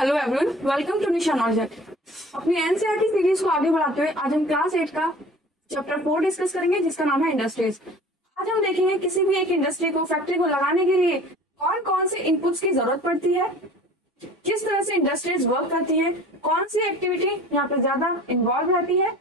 Hello everyone, welcome to Nisha knowledge. अपनी NCERT series को आगे बढ़ाते हुए आज हम क्लास 8 का चैप्टर 4 डिस्कस करेंगे, जिसका नाम है इंडस्ट्रीज। आज हम देखेंगे किसी भी एक इंडस्ट्री को, फैक्ट्री को लगाने के लिए कौन कौन से इनपुट्स की जरूरत पड़ती है, किस तरह से इंडस्ट्रीज वर्क करती है, कौन सी एक्टिविटी यहाँ पे ज्यादा इन्वॉल्व रहती है।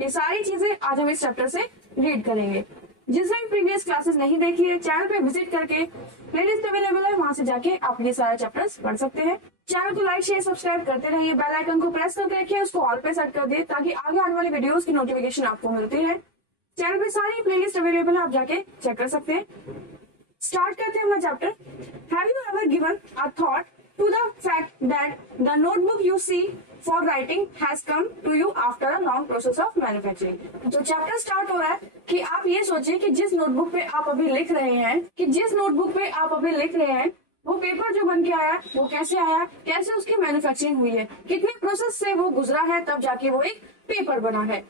ये सारी चीजें आज हम इस चैप्टर से रीड करेंगे। जिसने भी प्रीवियस क्लासेस नहीं देखी है, चैनल पे विजिट करके प्लेलिस्ट अवेलेबल है, वहां से जाके आप ये सारे चैप्टर्स पढ़ सकते हैं। चैनल को लाइक शेयर सब्सक्राइब करते रहिए, बेल आइकन को प्रेस करके रखिए, उसको ऑल पे सेट कर दिए ताकि आगे आने वाली वीडियोस की नोटिफिकेशन आपको मिलती है। चैनल पे सारी प्लेलिस्ट अवेलेबल है, आप जाके चेक कर सकते हैं। स्टार्ट करते हैं अपना chapter. Have you ever given a thought to the fact that the notebook you see for writing has come to you after a long process of manufacturing। तो चैप्टर स्टार्ट हो रहा है कि आप ये सोचिए कि जिस नोटबुक पे आप अभी लिख रहे हैं वो पेपर जो बन के आया वो कैसे आया, कैसे उसकी मैन्युफैक्चरिंग हुई है, कितने प्रोसेस से वो गुजरा है, तब जाके वो एक पेपर बना है।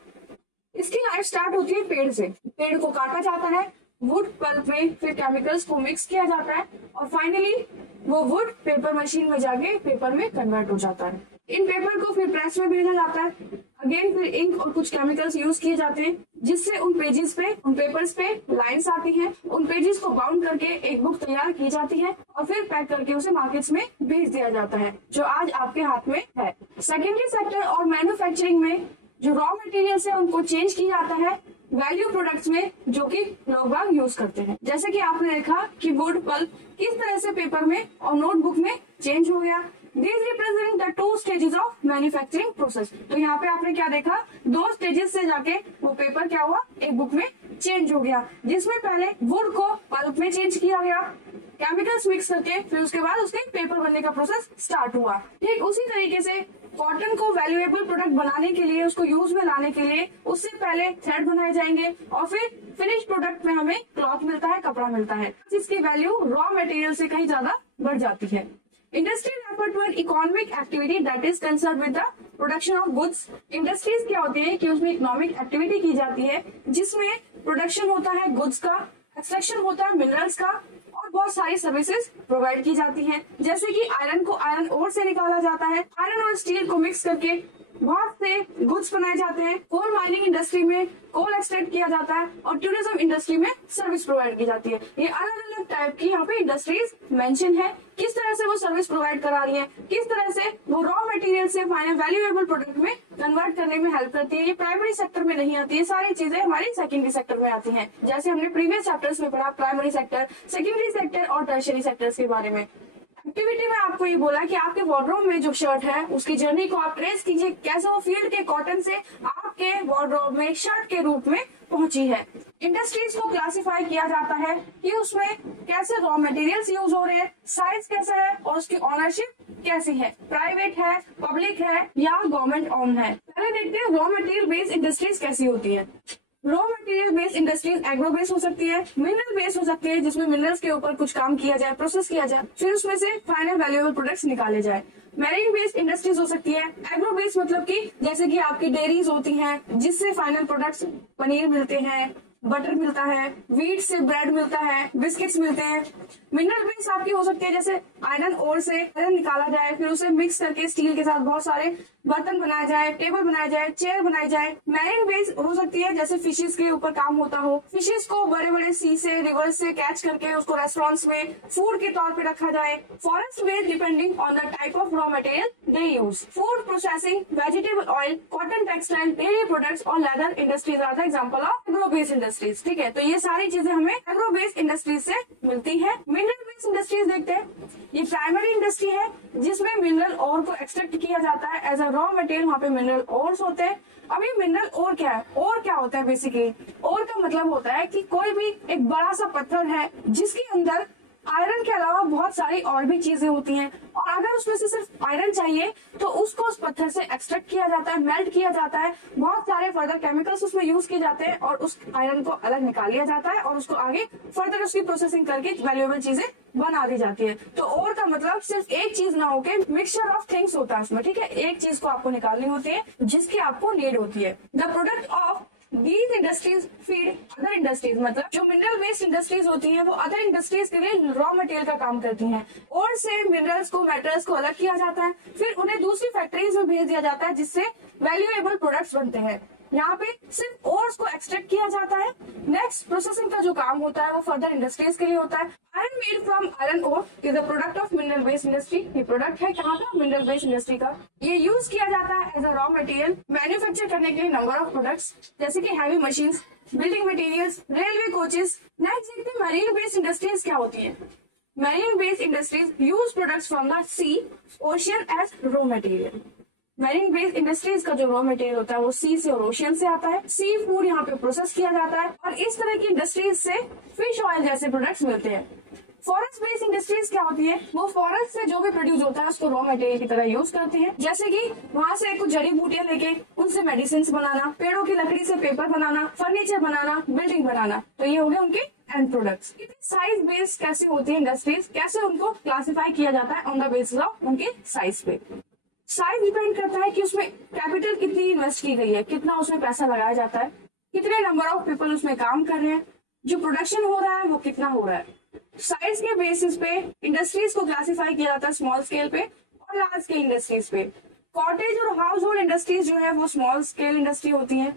इसकी लाइफ स्टार्ट होती है पेड़ से। पेड़ को काटा जाता है, वुड पल्प में फिर केमिकल्स को मिक्स किया जाता है और फाइनली वो वुड पेपर मशीन में जाके पेपर में कन्वर्ट हो जाता है। इन पेपर को फिर प्रेस में भेजा जाता है। अगेन फिर इंक और कुछ केमिकल्स यूज किए जाते हैं, जिससे उन पेपर्स पे लाइंस आती हैं। उन पेजेस को बाउंड करके एक बुक तैयार की जाती है और फिर पैक करके उसे मार्केट्स में भेज दिया जाता है, जो आज आपके हाथ में है। सेकेंडरी सेक्टर और मैन्युफैक्चरिंग में जो रॉ मटेरियल्स है उनको चेंज किया जाता है वैल्यू प्रोडक्ट्स में, जो कि लोग बाग यूज करते हैं। जैसे कि आपने देखा कि वुड पल्प किस तरह से पेपर में और नोटबुक में चेंज हो गया। These represent the two stages of manufacturing process। तो यहाँ पे आपने क्या देखा, दो स्टेजेस से जाके वो पेपर क्या हुआ, एक बुक में चेंज हो गया, जिसमें पहले वुड को पल्प में चेंज किया गया, केमिकल्स मिक्स करके फिर उसके बाद उसके पेपर बनने का प्रोसेस स्टार्ट हुआ। ठीक उसी तरीके से कॉटन को वैल्यूएबल प्रोडक्ट बनाने के लिए, उसको यूज में लाने के लिए उससे पहले थ्रेड बनाए जाएंगे और फिर फिनिश प्रोडक्ट में हमें क्लॉथ मिलता है, कपड़ा मिलता है, जिसकी वैल्यू रॉ मटेरियल से कहीं ज्यादा बढ़ जाती है। Industry refer to an economic activity that is concern with the production of goods. Industries क्या होती है कि उसमें इकोनॉमिक एक्टिविटी की जाती है जिसमें प्रोडक्शन होता है गुड्स का, एक्सट्रैक्शन होता है मिनरल्स का और बहुत सारी सर्विसेज प्रोवाइड की जाती हैं। जैसे कि आयरन को आयरन ओर से निकाला जाता है, आयरन और स्टील को मिक्स करके बहुत से गुड्स बनाए जाते हैं। कोल माइनिंग इंडस्ट्री में कोल एक्सट्रैक्ट किया जाता है और टूरिज्म इंडस्ट्री में सर्विस प्रोवाइड की जाती है। ये अलग अलग टाइप की यहाँ पे इंडस्ट्रीज मेंशन है, किस तरह से वो सर्विस प्रोवाइड करा रही है, किस तरह से वो रॉ मटेरियल से फाइनल वैल्यूएबल प्रोडक्ट में कन्वर्ट करने में हेल्प करती है। ये प्राइमरी सेक्टर में नहीं आती है, सारी चीजें हमारी सेकेंडरी सेक्टर में आती हैं। जैसे हमने प्रीवियस चैप्टर्स में पढ़ा प्राइमरी सेक्टर, सेकेंडरी सेक्टर और टर्शियरी सेक्टर्स के बारे में। एक्टिविटी में आपको ये बोला कि आपके वार्डरोब में जो शर्ट है उसकी जर्नी को आप ट्रेस कीजिए, कैसे वो फील्ड के कॉटन से आपके वार्डरोब में शर्ट के रूप में पहुंची है। इंडस्ट्रीज को क्लासिफाई किया जाता है कि उसमें कैसे रॉ मटेरियल्स यूज हो रहे हैं, साइज कैसा है और उसकी ओनरशिप कैसी है, प्राइवेट है, पब्लिक है या गवर्नमेंट ओन है। पहले देखते हैं रॉ मटेरियल बेस्ड इंडस्ट्रीज कैसी होती है। Raw material based industries agro based हो सकती है, मिनरल बेस्ड हो सकती है, जिसमें मिनरल्स के ऊपर कुछ काम किया जाए, प्रोसेस किया जाए, फिर उसमें से फाइनल वैल्यूएबल प्रोडक्ट्स निकाले जाए। मैरीन बेस्ड इंडस्ट्रीज हो सकती है। एग्रो बेस्ड मतलब कि जैसे कि आपकी डेयरीज होती हैं जिससे फाइनल प्रोडक्ट्स पनीर मिलते हैं, बटर मिलता है, व्हीट से ब्रेड मिलता है, बिस्किट्स मिलते हैं। मिनरल बेस्ड आपकी हो सकती है जैसे आयरन ओर से आयरन निकाला जाए, फिर उसे मिक्स करके स्टील के साथ बहुत सारे बर्तन बनाए जाए, टेबल बनाए जाए, चेयर बनाई जाए। मैरीन बेस्ड हो सकती है जैसे फिशेस के ऊपर काम होता हो, फिशेस को बड़े बड़े सी से रिवर से कैच करके उसको रेस्टोरेंट्स में फूड के तौर पे रखा जाए। Forest based depending on the type of raw material they use. Food processing, vegetable oil, cotton textile, dairy products और leather industries are the example of agro based industries. ठीक है, तो ये सारी चीजें हमें एग्रो बेस्ड इंडस्ट्रीज से मिलती है। मिनरल बेस्ड इंडस्ट्रीज देखते हैं। ये प्राइमरी इंडस्ट्री है जिसमें मिनरल ओर को एक्सट्रैक्ट किया जाता है एज अ रॉ मटेरियल। वहाँ पे मिनरल ओर्स होते हैं। अभी मिनरल ओर क्या है, ओर क्या होता है बेसिकली, ओर का मतलब होता है कि कोई भी एक बड़ा सा पत्थर है जिसके अंदर आयरन के अलावा बहुत सारी और भी चीजें होती हैं और अगर उसमें से सिर्फ आयरन चाहिए तो उसको उस पत्थर से एक्सट्रैक्ट किया जाता है, मेल्ट किया जाता है, बहुत सारे फर्दर केमिकल्स उसमें यूज किए जाते हैं और उस आयरन को अलग निकाल लिया जाता है और उसको आगे फर्दर उसकी प्रोसेसिंग करके वैल्यूएबल चीजें बना दी जाती है। तो और का मतलब सिर्फ एक चीज ना होके मिक्सचर ऑफ थिंग्स होता है उसमें। ठीक है, एक चीज को आपको निकालनी होती है जिसकी आपको नीड होती है। The product of These industries feed other industries, मतलब जो मिनरल बेस्ड इंडस्ट्रीज होती हैं वो अदर इंडस्ट्रीज के लिए रॉ मटेरियल का काम करती हैं। और से मिनरल्स को, मेटल्स को अलग किया जाता है, फिर उन्हें दूसरी फैक्ट्रीज में भेज दिया जाता है जिससे वैल्यूएबल प्रोडक्ट्स बनते हैं। यहाँ पे सिर्फ ओर्स को एक्सट्रैक्ट किया जाता है। नेक्स्ट प्रोसेसिंग का जो काम होता है वो फर्दर इंडस्ट्रीज के लिए होता है। Iron made from iron ore is a product of mineral based industry. ये प्रोडक्ट है कहाँ का? मिनरल बेस्ड इंडस्ट्री का। ये यूज किया जाता है as a raw material manufacture करने के लिए नंबर ऑफ प्रोडक्ट्स, जैसे कि heavy machines, building materials, railway coaches. Next देखते हैं मैरीन बेस्ड इंडस्ट्रीज क्या होती है। Marine based industries use products from the sea, ocean as raw material. Marine based industries का जो रॉ मटेरियल होता है वो सी से और ओशियन से आता है। सी फूड यहाँ पे प्रोसेस किया जाता है और इस तरह की इंडस्ट्रीज से फिश ऑयल जैसे प्रोडक्ट्स मिलते हैं। फॉरेस्ट बेस्ड इंडस्ट्रीज क्या होती है? वो फॉरेस्ट से जो भी प्रोड्यूस होता है उसको रॉ मटेरियल की तरह यूज करते हैं, जैसे कि वहाँ से कुछ जड़ी बूटियां लेके उनसे मेडिसिन बनाना, पेड़ों की लकड़ी से पेपर बनाना, फर्नीचर बनाना, बिल्डिंग बनाना। तो ये हो गए उनके एंड प्रोडक्ट्स। साइज बेस्ड कैसे होती है इंडस्ट्रीज, कैसे उनको क्लासिफाई किया जाता है? ऑन द बेसिस ऑफ उनके साइज पे। साइज डिपेंड करता है कि उसमें कैपिटल कितनी इन्वेस्ट की गई है, कितना उसमें पैसा लगाया जाता है, कितने नंबर ऑफ पीपल उसमें काम कर रहे हैं, जो प्रोडक्शन हो रहा है वो कितना हो रहा है। साइज के बेसिस पे इंडस्ट्रीज को क्लासिफाई किया जाता है स्मॉल स्केल पे और लार्ज स्केल इंडस्ट्रीज पे। कॉटेज और हाउस होल्ड इंडस्ट्रीज जो है वो स्मॉल स्केल इंडस्ट्री होती है।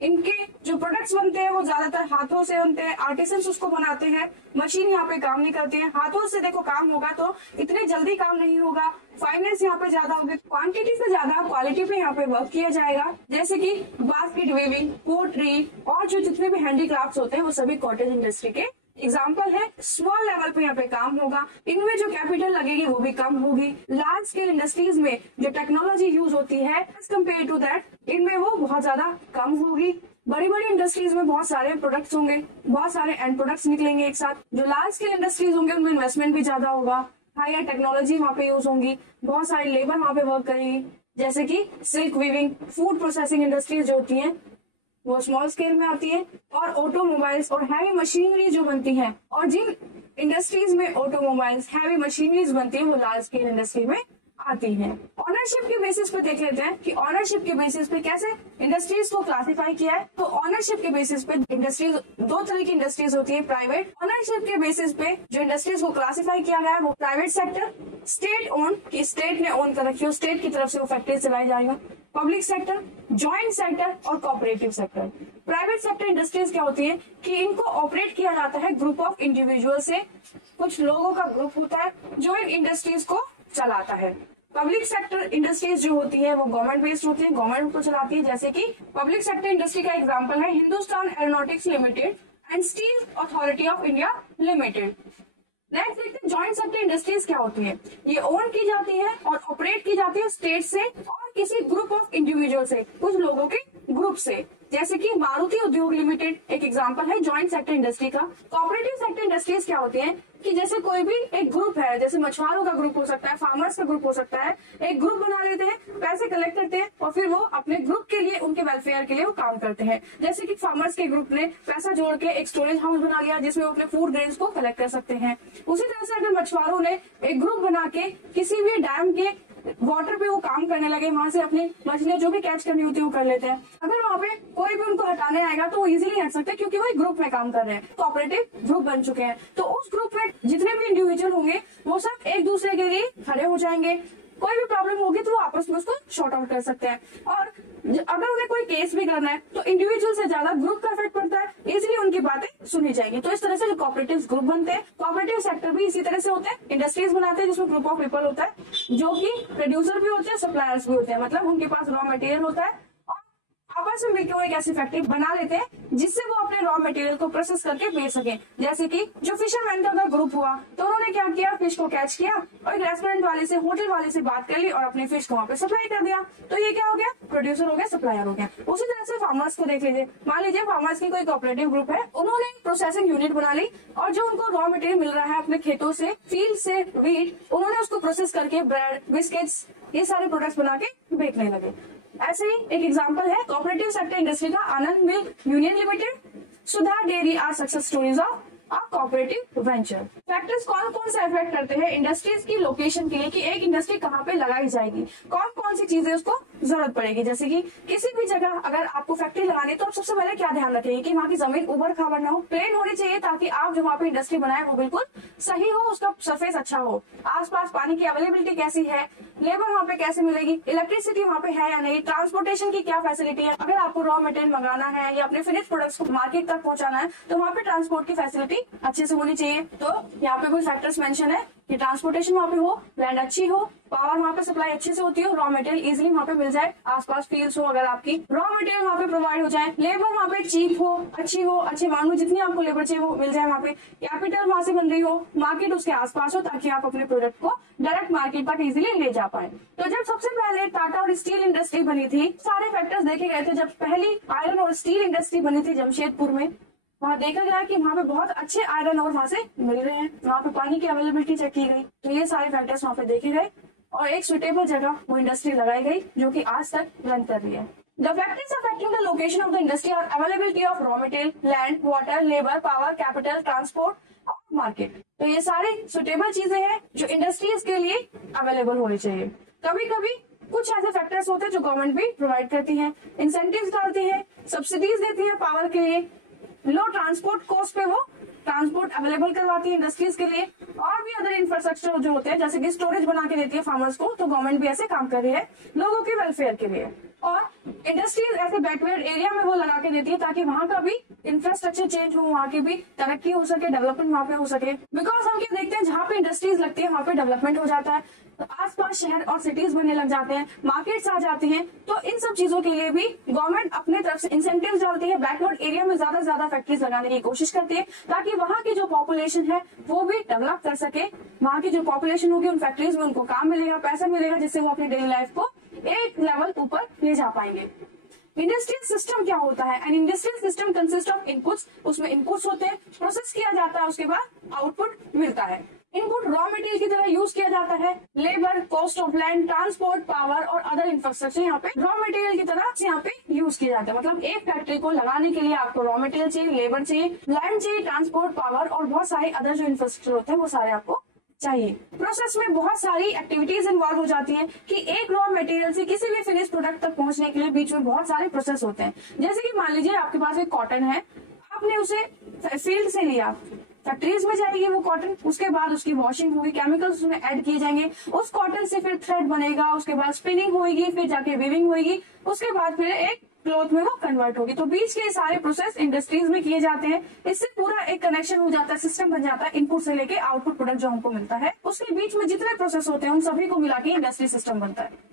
इनके जो प्रोडक्ट्स बनते हैं वो ज्यादातर हाथों से बनते हैं, आर्टिसंस उसको बनाते हैं, मशीन यहाँ पे काम नहीं करती है। हाथों से देखो काम होगा तो इतने जल्दी काम नहीं होगा, फाइनेंस यहाँ पे ज्यादा होगी, क्वांटिटी से ज्यादा क्वालिटी पे यहाँ पे वर्क किया जाएगा, जैसे कि बास्केट वीविंग, पोट्री और जो जितने भी हैंडीक्राफ्ट होते हैं वो सभी कॉटेज इंडस्ट्री के एग्जाम्पल है। स्मॉल लेवल पे यहाँ पे काम होगा, इनमें जो कैपिटल लगेगी वो भी कम होगी। लार्ज स्केल इंडस्ट्रीज में जो टेक्नोलॉजी यूज होती है एज कम्पेयर टू दैट इनमें वो बहुत ज्यादा कम होगी। बड़ी बड़ी इंडस्ट्रीज में बहुत सारे प्रोडक्ट्स होंगे, बहुत सारे एंड प्रोडक्ट्स निकलेंगे एक साथ। जो लार्ज स्केल इंडस्ट्रीज होंगे उनमें इन्वेस्टमेंट भी ज्यादा होगा, हायर टेक्नोलॉजी वहाँ पे यूज होंगी, बहुत सारी लेबर वहाँ पे वर्क करेगी, जैसे कि silk weaving. Food processing industries जो होती है वो स्मॉल स्केल में आती है। और ऑटोमोबाइल्स और हैवी मशीनरी जो बनती है, और जिन इंडस्ट्रीज में ऑटोमोबाइल्स, हैवी मशीनरीज बनती है वो लार्ज स्केल इंडस्ट्री में आती है। ऑनरशिप के बेसिस पे देख लेते हैं कि ऑनरशिप के बेसिस पे कैसे इंडस्ट्रीज को क्लासिफाई किया है। तो ऑनरशिप के बेसिस पे इंडस्ट्रीज, दो तरह की इंडस्ट्रीज होती है। प्राइवेट ऑनरशिप के बेसिस पे जो इंडस्ट्रीज को क्लासिफाई किया गया है वो प्राइवेट सेक्टर, स्टेट ओन, कि स्टेट ने ओन कर रखी हो, स्टेट की तरफ से वो फैक्ट्री चलाई जाएगा, पब्लिक सेक्टर, जॉइंट सेक्टर और cooperative sector. Private sector industries क्या होती है कि इनको ऑपरेट किया जाता है ग्रुप ऑफ इंडिविजुअल से, कुछ लोगों का ग्रुप होता है जो इन इंडस्ट्रीज को चलाता है। पब्लिक सेक्टर इंडस्ट्रीज जो होती है वो गवर्नमेंट बेस्ड होती है, गवर्नमेंट को चलाती है, जैसे कि पब्लिक सेक्टर इंडस्ट्री का एग्जांपल है Hindustan aeronautics limited and steel authority of India limited. Next देखते हैं जॉइंट सेक्टर इंडस्ट्रीज क्या होती है। ये ओन की जाती है और ऑपरेट की जाती है स्टेट से और किसी ग्रुप ऑफ इंडिविजुअल से, कुछ लोगों के ग्रुप से, जैसे कि मारुति उद्योग लिमिटेड एक एग्जांपल है जॉइंट सेक्टर इंडस्ट्री का। कोऑपरेटिव सेक्टर इंडस्ट्रीज क्या होती है कि जैसे कोई भी एक ग्रुप है, जैसे मछुआरों का ग्रुप हो सकता है, फार्मर्स का ग्रुप हो सकता है, एक ग्रुप बना लेते हैं, पैसे कलेक्ट करते हैं और फिर वो अपने ग्रुप के लिए, उनके वेलफेयर के लिए वो काम करते हैं। जैसे कि फार्मर्स के ग्रुप ने पैसा जोड़ के एक स्टोरेज हाउस बना लिया जिसमें वो अपने फूड ग्रेन्स को कलेक्ट कर सकते हैं। उसी तरह से अगर मछुआरों ने एक ग्रुप बना के किसी भी डैम के वाटर पे वो काम करने लगे, वहां से अपनी मछलियां जो भी कैच करनी होती है वो कर लेते हैं। अगर वहां पे कोई भी उनको हटाने आएगा तो वो इजीली हट सकते हैं क्योंकि वो एक ग्रुप में काम कर रहे हैं, कोऑपरेटिव ग्रुप बन चुके हैं। तो उस ग्रुप में जितने भी इंडिविजुअल होंगे वो सब एक दूसरे के लिए खड़े हो जाएंगे, कोई भी प्रॉब्लम होगी तो वो आपस में उसको सॉर्ट आउट कर सकते हैं। और अगर उन्हें कोई केस भी करना है तो इंडिविजुअल से ज्यादा ग्रुप का इफेक्ट पड़ता है, इजीली उनकी बातें सुनी जाएंगी। तो इस तरह से जो कोऑपरेटिव ग्रुप बनते हैं, कोऑपरेटिव सेक्टर भी इसी तरह से होते हैं, इंडस्ट्रीज बनाते हैं जिसमें ग्रुप ऑफ पीपल होता है जो कि प्रोड्यूसर भी होते हैं, सप्लायर्स भी होते हैं, मतलब उनके पास रॉ मटेरियल होता है और आपस में मिलकर एक ऐसी फैक्ट्री बना लेते हैं जिससे वो अपने रॉ मटेरियल को प्रोसेस करके बेच सके। जैसे कि जो फिशरमैन का अगर ग्रुप हुआ तो उन्होंने क्या किया, फिश को कैच किया और एक रेस्टोरेंट वाले से, होटल वाले से बात कर ली और अपनी फिश को वहाँ पे सप्लाई कर दिया। तो ये क्या हो गया, प्रोड्यूसर हो गया, सप्लायर हो गया। उसी तरह से फार्मर्स को देख लीजिए, मान लीजिए फार्मर्स की कोई कोऑपरेटिव ग्रुप है, उन्होंने एक प्रोसेसिंग यूनिट बना ली और जो उनको रॉ मटेरियल मिल रहा है अपने खेतों से, फील्ड से, वीट, उन्होंने उसको प्रोसेस करके ब्रेड, बिस्किट्स, ये सारे प्रोडक्ट्स बना के बेचने लगे। ऐसे ही एक एग्जांपल है कोऑपरेटिव सेक्टर इंडस्ट्री का Anand milk union limited, Sudha dairy are success stories of a cooperative venture. Factors कौन कौन से इफेक्ट करते हैं इंडस्ट्रीज की लोकेशन के लिए कि एक इंडस्ट्री कहाँ पे लगाई जाएगी, कौन कौन सी चीजें उसको जरूरत पड़ेगी। जैसे कि किसी भी जगह अगर आपको फैक्ट्री लगानी है तो आप सबसे पहले क्या ध्यान रखेंगे कि वहाँ की जमीन उबड़ खाबड़ ना हो, प्लेन होनी चाहिए, ताकि आप जो वहाँ पे इंडस्ट्री बनाए वो बिल्कुल सही हो, उसका सरफेस अच्छा हो। आसपास पानी की अवेलेबिलिटी कैसी है, लेबर वहाँ पे कैसे मिलेगी, इलेक्ट्रिसिटी वहाँ पे है या नहीं, ट्रांसपोर्टेशन की क्या फैसिलिटी है, अगर आपको रॉ मटेरियल मंगाना है या अपने फिनिश प्रोडक्ट्स को मार्केट तक पहुंचाना है तो वहाँ पे ट्रांसपोर्ट की फैसिलिटी अच्छे से होनी चाहिए। तो यहाँ पे कोई फैक्टर्स मेंशन है कि ट्रांसपोर्टेशन वहाँ पे हो, लैंड अच्छी हो, पावर वहाँ पे सप्लाई अच्छे से होती हो, रॉ मटेरियल इजिली वहाँ पे मिल जाए, आसपास फील्ड्स हो, अगर आपकी रॉ मटेरियल वहाँ पे प्रोवाइड हो जाए, लेबर वहाँ पे चीप हो, अच्छे मांग में जितनी आपको लेबर चाहिए वो मिल जाए, वहाँ पे कैपिटल वहाँ से बन रही हो, मार्केट उसके आसपास हो, ताकि आप अपने प्रोडक्ट को डायरेक्ट मार्केट तक इजिली ले जा पाए। तो जब सबसे पहले टाटा और स्टील इंडस्ट्री बनी थी, सारे फैक्टर्स देखे गए थे। जब पहली आयरन और स्टील इंडस्ट्री बनी थी जमशेदपुर में, वहाँ देखा गया कि वहाँ पे बहुत अच्छे आयरन और वहाँ से मिल रहे हैं, वहाँ पे पानी की अवेलेबिलिटी चेक की गई, तो ये सारे फैक्टर्स वहाँ पे देखे गए और एक सुटेबल जगह वो इंडस्ट्री लगाई गई जो कि आज तक रन कर रही है। The factors affecting the location of the industry are availability of raw material, land, water, labor, power, capital, transport और market। तो ये सारी सुटेबल चीजें हैं जो इंडस्ट्रीज के लिए अवेलेबल होनी चाहिए। कभी कभी कुछ ऐसे फैक्टर्स होते हैं जो गवर्नमेंट भी प्रोवाइड करती है, इंसेंटिव्स डालती है, सब्सिडीज देती है पावर के लिए, लो ट्रांसपोर्ट कॉस्ट पे वो ट्रांसपोर्ट अवेलेबल करवाती है इंडस्ट्रीज के लिए, और भी अदर इंफ्रास्ट्रक्चर जो होते हैं जैसे कि स्टोरेज बना के देती है फार्मर्स को। तो गवर्नमेंट भी ऐसे काम कर रही है लोगों के वेलफेयर के लिए, और इंडस्ट्रीज ऐसे बैकवर्ड एरिया में वो लगा के देती है ताकि वहाँ का भी इंफ्रास्ट्रक्चर चेंज हो, वहाँ की भी तरक्की हो सके, डेवलपमेंट वहाँ पे हो सके। बिकॉज हम क्या देखते हैं, जहाँ पे इंडस्ट्रीज लगती है वहाँ पे डेवलपमेंट हो जाता है, तो आसपास शहर और सिटीज बनने लग जाते हैं, मार्केट्स आ जाती हैं। तो इन सब चीजों के लिए भी गवर्नमेंट अपने तरफ से इंसेंटिव्स डालती है, बैकवर्ड एरिया में ज्यादा से ज्यादा फैक्ट्रीज लगाने की कोशिश करती है ताकि वहाँ की जो पॉपुलेशन है वो भी डेवलप कर सके। वहाँ की जो पॉपुलेशन होगी उन फैक्ट्रीज में उनको काम मिलेगा, पैसा मिलेगा, जिससे वो अपनी डेली लाइफ को एक लेवल ऊपर ले जा पाएंगे। इंडस्ट्रियल सिस्टम क्या होता है? An industrial system consist of inputs, उसमें इनपुट्स होते हैं, प्रोसेस किया जाता है, उसके बाद आउटपुट मिलता है। इनपुट रॉ मटेरियल की तरह यूज किया जाता है, labour, cost of land, transport, power और अदर इंफ्रास्ट्रक्चर यहाँ पे रॉ मटेरियल की तरह से यहाँ पे यूज किया जाता है। मतलब एक फैक्ट्री को लगाने के लिए आपको रॉ मटेरियल चाहिए, लेबर चाहिए, लैंड चाहिए, ट्रांसपोर्ट, पावर और बहुत सारे अदर जो इंफ्रास्ट्रक्चर होते हैं वो सारे आपको चाहिए। प्रोसेस में बहुत सारी एक्टिविटीज इन्वॉल्व हो जाती हैं कि एक रॉ मटेरियल से किसी भी फिनिश प्रोडक्ट तक पहुंचने के लिए बीच में बहुत सारे प्रोसेस होते हैं। जैसे कि मान लीजिए आपके पास एक कॉटन है, आपने उसे फील्ड से लिया, फैक्ट्रीज में जाएगी वो कॉटन, उसके बाद उसकी वॉशिंग होगी, केमिकल्स उसमें ऐड किए जाएंगे, उस कॉटन से फिर थ्रेड बनेगा, उसके बाद स्पिनिंग होगी, फिर जाके वीविंग होगी, उसके बाद फिर एक क्लॉथ में वो कन्वर्ट होगी। तो बीच के सारे प्रोसेस इंडस्ट्रीज में किए जाते हैं। इससे पूरा एक कनेक्शन हो जाता है, सिस्टम बन जाता है, इनपुट से लेके आउटपुट प्रोडक्ट जो हमको मिलता है उसके बीच में जितने प्रोसेस होते हैं उन सभी को मिला के इंडस्ट्री सिस्टम बनता है।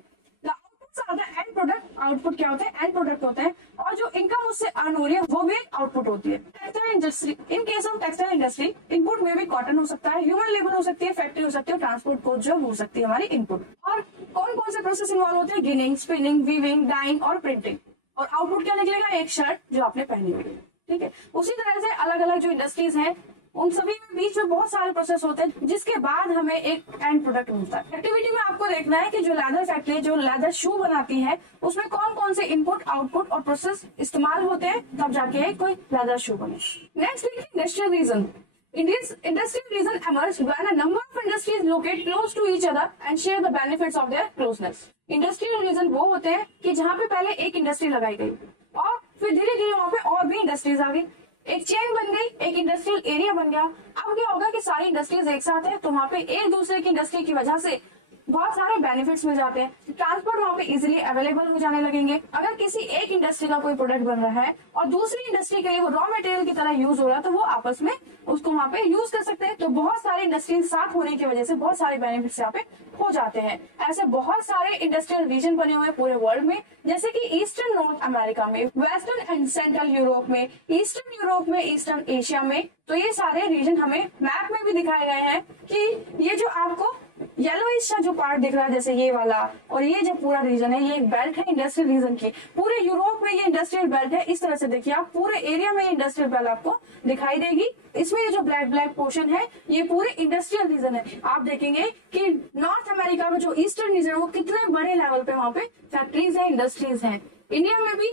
एंड प्रोडक्ट, आउटपुट क्या होते हैं? एंड प्रोडक्ट होते हैं, और जो इनकम उससे अर्न हो रही है वो भी आउटपुट होती है। Textile industry, in case of textile industry input में भी कॉटन हो सकता है, ह्यूमन लेबर हो सकती है, फैक्ट्री हो सकती है, ट्रांसपोर्ट कॉस्ट जो हो सकती है हमारी इनपुट। और कौन कौन से प्रोसेस इन्वॉल्व होते हैं? गिनिंग, स्पिनिंग, वीविंग, डाइंग और प्रिंटिंग। और आउटपुट क्या निकलेगा? एक शर्ट जो आपने पहनी हुई है। ठीक है, उसी तरह से अलग अलग जो इंडस्ट्रीज हैं उन सभी में बीच में बहुत सारे प्रोसेस होते हैं जिसके बाद हमें एक एंड प्रोडक्ट मिलता है। एक्टिविटी में आपको देखना है कि जो लेदर फैक्ट्री जो लेदर शू बनाती है उसमें कौन कौन से इनपुट, आउटपुट और प्रोसेस इस्तेमाल होते हैं, तब जाके कोई लेदर शू बने। Next industrial region. Industrial region emerged when a number of industries locate close to each other and share the benefits of their closeness. Industrial region वो होते हैं कि जहाँ पे पहले एक इंडस्ट्री लगाई गई और फिर धीरे धीरे वहाँ पे और भी इंडस्ट्रीज आ गई, एक चेन बन गई, एक इंडस्ट्रियल एरिया बन गया। अब क्या होगा कि सारी इंडस्ट्रीज एक साथ है तो वहाँ पे एक दूसरे की इंडस्ट्री की वजह से बहुत सारे बेनिफिट्स मिल जाते हैं। ट्रांसपोर्ट वहाँ पे इजीली अवेलेबल हो जाने लगेंगे। अगर किसी एक इंडस्ट्री का कोई प्रोडक्ट बन रहा है और दूसरी इंडस्ट्री के लिए वो रॉ मटेरियल की तरह यूज हो रहा है तो वो आपस में उसको वहाँ पे यूज कर सकते हैं। तो बहुत सारे इंडस्ट्रीज साथ होने की वजह से बहुत सारे बेनिफिट्स यहाँ पे हो जाते हैं। ऐसे बहुत सारे इंडस्ट्रियल रीजन बने हुए हैं पूरे वर्ल्ड में, जैसे कि ईस्टर्न नॉर्थ अमेरिका में, वेस्टर्न एंड सेंट्रल यूरोप में, ईस्टर्न यूरोप में, ईस्टर्न एशिया में। तो ये सारे रीजन हमें मैप में भी दिखाए गए हैं कि ये जो आपको येलोइश जो पार्ट दिख रहा है जैसे ये वाला, और ये जो पूरा रीजन है ये एक बेल्ट है इंडस्ट्रियल रीजन की। पूरे यूरोप में ये इंडस्ट्रियल बेल्ट है। इस तरह से देखिए आप पूरे एरिया में इंडस्ट्रियल बेल्ट आपको दिखाई देगी। इसमें ये जो ब्लैक ब्लैक पोर्शन है ये पूरे इंडस्ट्रियल रीजन है। आप देखेंगे कि नॉर्थ अमेरिका में जो ईस्टर्न रीजन है वो कितने बड़े लेवल पे वहाँ पे फैक्ट्रीज है, इंडस्ट्रीज है। इंडिया में भी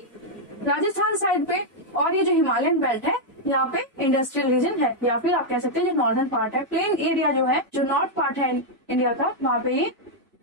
राजस्थान साइड पे और ये जो हिमालयन बेल्ट है यहाँ पे इंडस्ट्रियल रीजन है, या फिर आप कह सकते हैं जो नॉर्दर्न पार्ट है, प्लेन एरिया जो है, जो नॉर्थ पार्ट है इंडिया का, वहाँ पे ये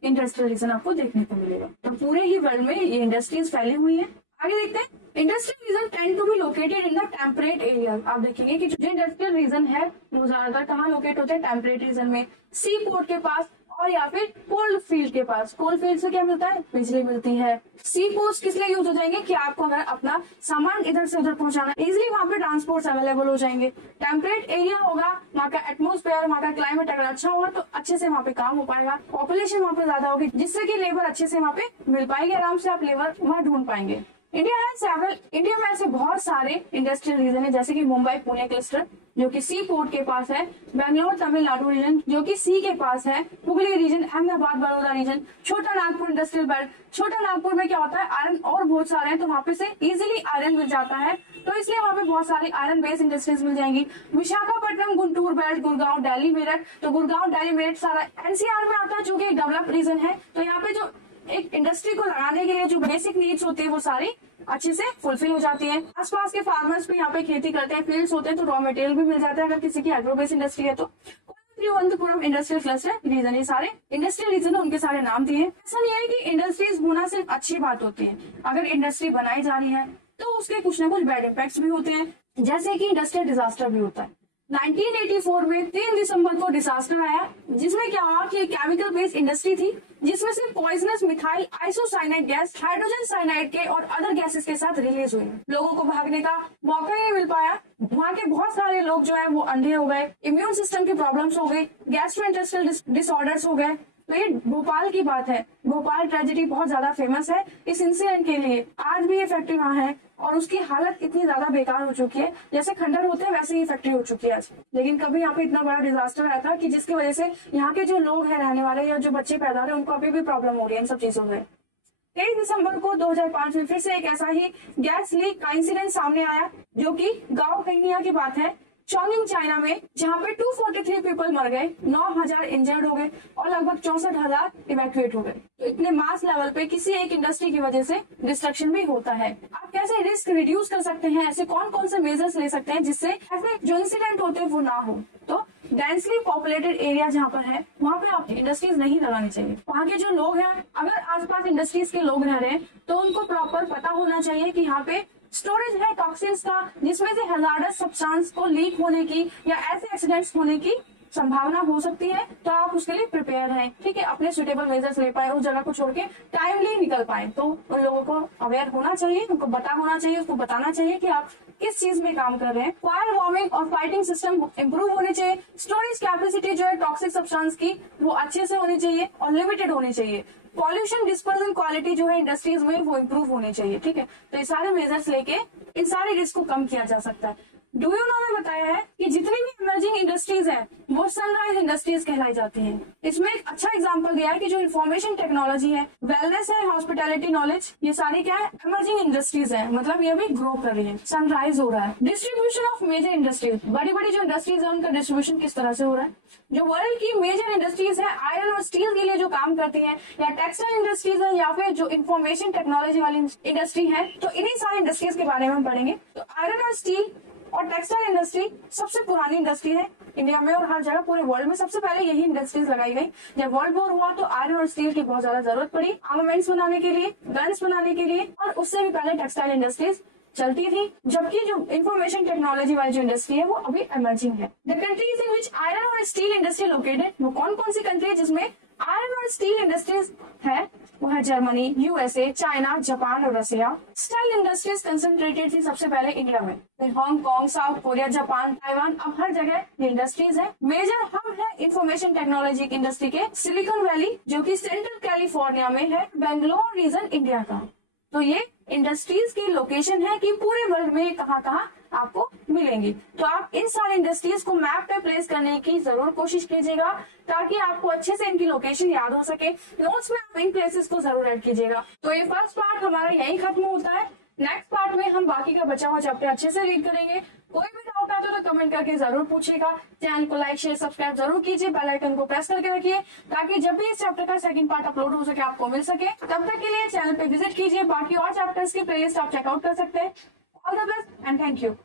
इंडस्ट्रियल रीजन आपको देखने को मिलेगा। तो पूरे ही वर्ल्ड में ये इंडस्ट्रीज फैली हुई है। आगे देखते हैं, industrial region tend to be located in the temperate area. आप देखेंगे कि जो इंडस्ट्रियल रीजन है वो ज्यादातर कहाँ लोकेट होते हैं, टेम्परेट रीजन में, सी पोर्ट के पास और या फिर कोल्ड फील्ड के पास। कोल्ड फील्ड से क्या मिलता है, बिजली मिलती है। सी पोर्ट किस लिए यूज हो जाएंगे कि आपको अगर अपना सामान इधर से उधर पहुंचाना, इजिली वहां पे ट्रांसपोर्ट अवेलेबल हो जाएंगे। टेम्परेट एरिया होगा, वहाँ का एटमोस्फेयर, वहाँ का क्लाइमेट अगर अच्छा होगा तो अच्छे से वहाँ पे काम हो पाएगा। पॉपुलेशन वहाँ पे ज्यादा होगी जिससे कि लेबर अच्छे से वहाँ पे मिल पाएगी, आराम से आप लेबर वहाँ ढूंढ पाएंगे। इंडिया में ऐसे बहुत सारे इंडस्ट्रियल रीजन है, जैसे कि मुंबई पुणे क्लस्टर जो कि सी पोर्ट के पास है, बेंगलोर तमिलनाडु रीजन जो कि सी के पास है, हुगली रीजन, अहमदाबाद बड़ौदा रीजन, छोटा नागपुर इंडस्ट्रियल बेल्ट। छोटा नागपुर में क्या होता है, आयरन और बहुत सारे हैं तो वहाँ पे से इजिली आयरन मिल जाता है, तो इसलिए वहाँ पे बहुत सारी आयरन बेस्ड इंडस्ट्रीज मिल जाएंगी। विशाखापट्टनम, गुंटूर बेल्ट, गुड़गांव, दिल्ली, मेरठ, तो गुड़गांव, दिल्ली, मेरठ सारा एनसीआर में आता है जो कि डेवलप रीजन है। तो यहाँ पे जो एक इंडस्ट्री को लगाने के लिए जो बेसिक नीड्स होती है वो सारी अच्छे से फुलफिल हो जाती है। आसपास के फार्मर्स भी यहाँ पे खेती करते हैं, फील्ड्स होते हैं तो रॉ मटेरियल भी मिल जाता है अगर किसी की एग्रो बेस्ड इंडस्ट्री है तो। तिरुवनंतपुरम इंडस्ट्रियल क्लस्टर रीजन, ये सारे इंडस्ट्रियल रीजन है, उनके सारे नाम दिए। ऐसा नहीं है कि इंडस्ट्रीज होना सिर्फ अच्छी बात होती है, अगर इंडस्ट्री बनाई जा रही है तो उसके कुछ ना कुछ बैड इम्पैक्ट्स भी होते हैं, जैसे कि इंडस्ट्रियल डिजास्टर भी होता है। 1984 में 3 दिसंबर को डिजास्टर आया जिसमें क्या हुआ कि केमिकल बेस्ड इंडस्ट्री थी जिसमें से poisonous methyl isocyanide gas hydrogen cyanide के और अदर गैसेस के साथ रिलीज हुई। लोगों को भागने का मौका ही नहीं मिल पाया, वहाँ के बहुत सारे लोग जो है वो अंधे हो गए, इम्यून सिस्टम की प्रॉब्लम्स हो गई, गैस्ट्रोइंटेस्टाइनल डिसऑर्डर्स हो गए। तो ये भोपाल की बात है, भोपाल ट्रेजेडी बहुत ज्यादा फेमस है इस इंसिडेंट के लिए। आज भी ये फैक्ट्री वहाँ है और उसकी हालत इतनी ज्यादा बेकार हो चुकी है, जैसे खंडर होते हैं वैसे ही फैक्ट्री हो चुकी है आज। लेकिन कभी यहाँ पे इतना बड़ा डिजास्टर आया था कि जिसकी वजह से यहाँ के जो लोग हैं रहने वाले या जो बच्चे पैदा हो रहे हैं उनको अभी भी प्रॉब्लम हो रही है इन सब चीजों में। 23 दिसंबर को 2005 में फिर से एक ऐसा ही गैस लीक का इंसिडेंट सामने आया जो कि गांव कैनिया की बात है, चौंगिंग चाइना में, जहां पे 243 पीपल मर गए, 9000 इंजर्ड हो गए और लगभग 64,000 इवैक्यूएट हो गए। तो इतने मास लेवल पे किसी एक इंडस्ट्री की वजह से डिस्ट्रक्शन भी होता है। आप कैसे रिस्क रिड्यूस कर सकते हैं, ऐसे कौन कौन से मेजर्स ले सकते हैं जिससे ऐसे जो इंसिडेंट होते हैं वो ना हो। तो डेंसली पॉपुलेटेड एरिया जहाँ पर है वहाँ पे आप इंडस्ट्रीज नहीं लगानी चाहिए। वहाँ के जो लोग हैं, अगर आसपास इंडस्ट्रीज के लोग रह रहे हैं तो उनको प्रॉपर पता होना चाहिए कि यहाँ पे स्टोरेज है टॉक्सिन्स का जिसमें से हैजार्डस सब्सटेंस को लीक होने की या ऐसे एक्सीडेंट्स होने की संभावना हो सकती है, तो आप उसके लिए प्रिपेयर हैं, ठीक है। अपने सुटेबल मेजर्स ले पाए, उस जगह को छोड़ के टाइमली निकल पाए। तो उन लोगों को अवेयर होना चाहिए, उनको पता होना चाहिए, उसको बताना चाहिए कि आप किस चीज में काम कर रहे हैं। फायर वार्मिंग और फाइटिंग सिस्टम इम्प्रूव होने चाहिए। स्टोरेज कैपेसिटी जो है टॉक्सिक सब्सटेंस की वो अच्छे से होनी चाहिए और लिमिटेड होनी चाहिए। पॉल्यूशन डिस्पर्जन क्वालिटी जो है इंडस्ट्रीज में वो इम्प्रूव होनी चाहिए, ठीक है। तो ये सारे मेजर्स लेके इन सारे रिस्क को कम किया जा सकता है। डू यू नो में बताया है कि जितनी भी इमर्जिंग इंडस्ट्रीज है वो सनराइज इंडस्ट्रीज कहलाई जाती हैं। इसमें एक अच्छा एग्जांपल दिया है कि जो इन्फॉर्मेशन टेक्नोलॉजी है, वेलनेस है, हॉस्पिटैलिटी नॉलेज, ये सारी क्या है, इमर्जिंग इंडस्ट्रीज है, मतलब ये भी ग्रो कर रही है, सनराइज हो रहा है। डिस्ट्रीब्यूशन ऑफ मेजर इंडस्ट्रीज, बड़ी बड़ी जो इंडस्ट्रीज है उनका डिस्ट्रीब्यूशन किस तरह से हो रहा है। जो वर्ल्ड की मेजर इंडस्ट्रीज है आयरन और स्टील के लिए जो काम करती है, या टेक्सटाइल इंडस्ट्रीज है, या फिर जो इन्फॉर्मेशन टेक्नोलॉजी वाली इंडस्ट्री है, तो इन्हीं सारी इंडस्ट्रीज के बारे में हम पढ़ेंगे। तो आयरन और स्टील और टेक्सटाइल इंडस्ट्री सबसे पुरानी इंडस्ट्री है इंडिया में और हर जगह पूरे वर्ल्ड में सबसे पहले यही इंडस्ट्रीज लगाई गई। जब वर्ल्ड वॉर हुआ तो आयरन और स्टील की बहुत ज्यादा जरूरत पड़ी आर्मामेंट्स बनाने के लिए, गन्स बनाने के लिए, और उससे भी पहले टेक्सटाइल इंडस्ट्रीज चलती थी। जबकि जो इंफॉर्मेशन टेक्नोलॉजी वाली जो इंडस्ट्री है वो अभी इमर्जिंग है। The countries in which iron और स्टील इंडस्ट्री लोकेटेड, वो कौन कौन सी कंट्री है जिसमें आयरन और स्टील इंडस्ट्रीज है, वो है जर्मनी, यूएसए, चाइना, जापान और रसिया। स्टाइल इंडस्ट्रीज कंसंट्रेटेड थी सबसे पहले इंडिया में, फिर Hong Kong, south Korea, Japan, Taiwan, अब हर जगह ये इंडस्ट्रीज है। मेजर हब है इंफॉर्मेशन टेक्नोलॉजी इंडस्ट्री के सिलिकॉन वैली जो कि सेंट्रल कैलिफोर्निया में है, बेंगलोर रीजन इंडिया का। तो ये इंडस्ट्रीज की लोकेशन है कि पूरे वर्ल्ड में कहाँ कहाँ आपको मिलेंगी। तो आप इन सारे इंडस्ट्रीज को मैप पे प्लेस करने की जरूर कोशिश कीजिएगा ताकि आपको अच्छे से इनकी लोकेशन याद हो सके। नोट्स में आप इन प्लेसेस को जरूर ऐड कीजिएगा। तो ये फर्स्ट पार्ट हमारा यही खत्म होता है। नेक्स्ट पार्ट में हम बाकी का बचा हुआ चैप्टर अच्छे से रीड करेंगे। कोई भी डाउट आता है तो कमेंट करके जरूर पूछिएगा। चैनल को लाइक, शेयर, सब्सक्राइब जरूर कीजिए। बेल आइकन को प्रेस करके रखिए ताकि जब भी इस चैप्टर का सेकंड पार्ट अपलोड हो सके आपको मिल सके। तब तक के लिए चैनल पे विजिट कीजिए। बाकी और चैप्टर्स की प्लेलिस्ट आप चेकआउट कर सकते हैं। All the best and thank you.